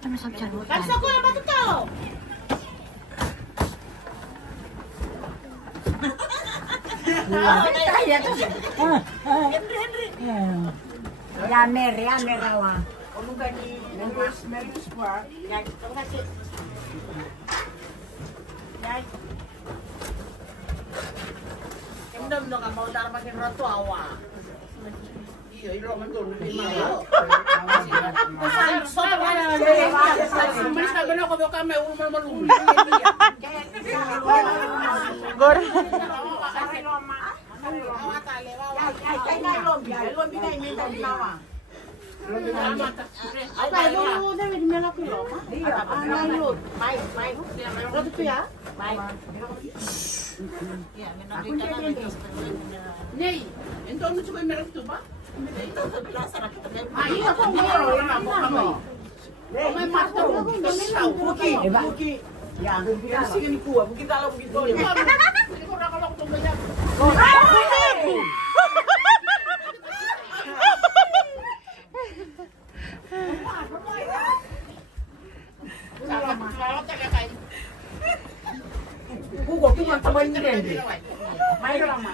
Kami sabcan. Kansa ko yung matuto. Yamer awa. Kamu gani Mary Square. Yan, kamu kasih. Yan. Endam dong mau dar makin roto awa. Iya, ilo man to lima. Mas sabi na ko ba kami umal malung. Gor. Nih, itu anu cuma merek tu ba?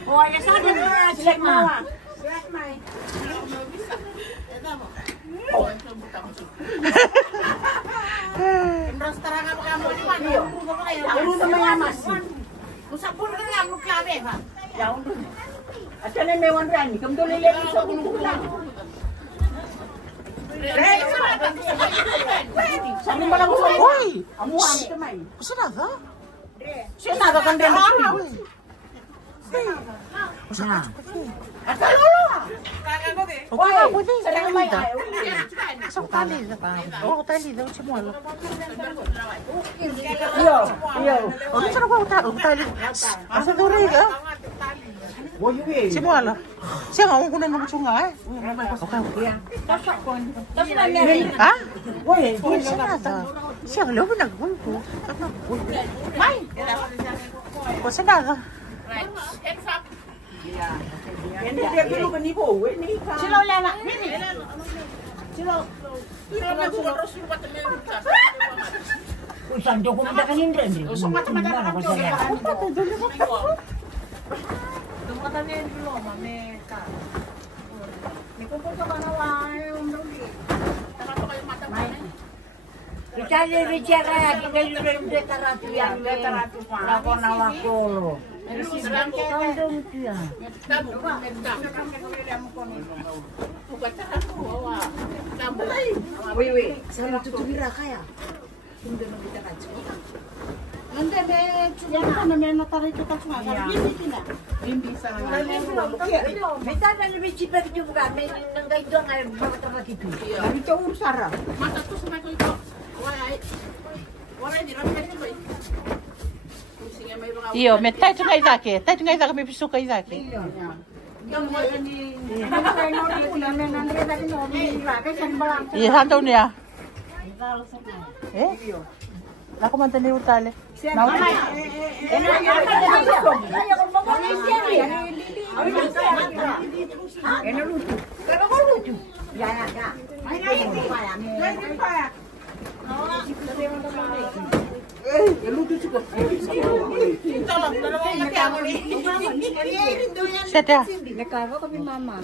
Oh, ya sadar jelek mah. Terus terang apa kamu di mana? Ulu namanya masih. Usah pun kan kamu klabe, Pak. Ya udah. Asal mewan rani, kamu tu lele iso kulang. Sama malam sore. Oi, Kamu am temai. senada. Senada kan dia. Nah. Asal lolo. Oke, aku ni. Sedang mai. Sa tali na pa. Oh, tali daw si Mola. Iyo. Oh, sa ba tali? Asa do rin ka? Si Mola. Siya nga ang kunan ng tsunga eh. Okay. Tapi na meron. Ha? Woi, senada. Siya ang loob nagwulpo. Mai. O senada. Ini dia perlu penipu. Ini. Silo lana. Ini. Silo. Uy, sanjo ko kita kanin rin. Usok macam-macam ko saya. Bicara kita juga dekaratu yang lakon awako. Kandung dia. Wih, sama tutubira kaya. Nanti deh, cuma kan namanya tarik kita cuma bimbi tidak. Bimbi sana. Kita dan lebih cepat juga, menenggai dong air tempat itu. Tapi itu urusan. Mata tuh sama itu. Warai di rakyat itu. Iyo, may tayo nga izake. Tayo nga izake, may piso ka izake. Iya, hantaw niya. Eh? Ako man tani utale. Siya. Nagkaro kami mama.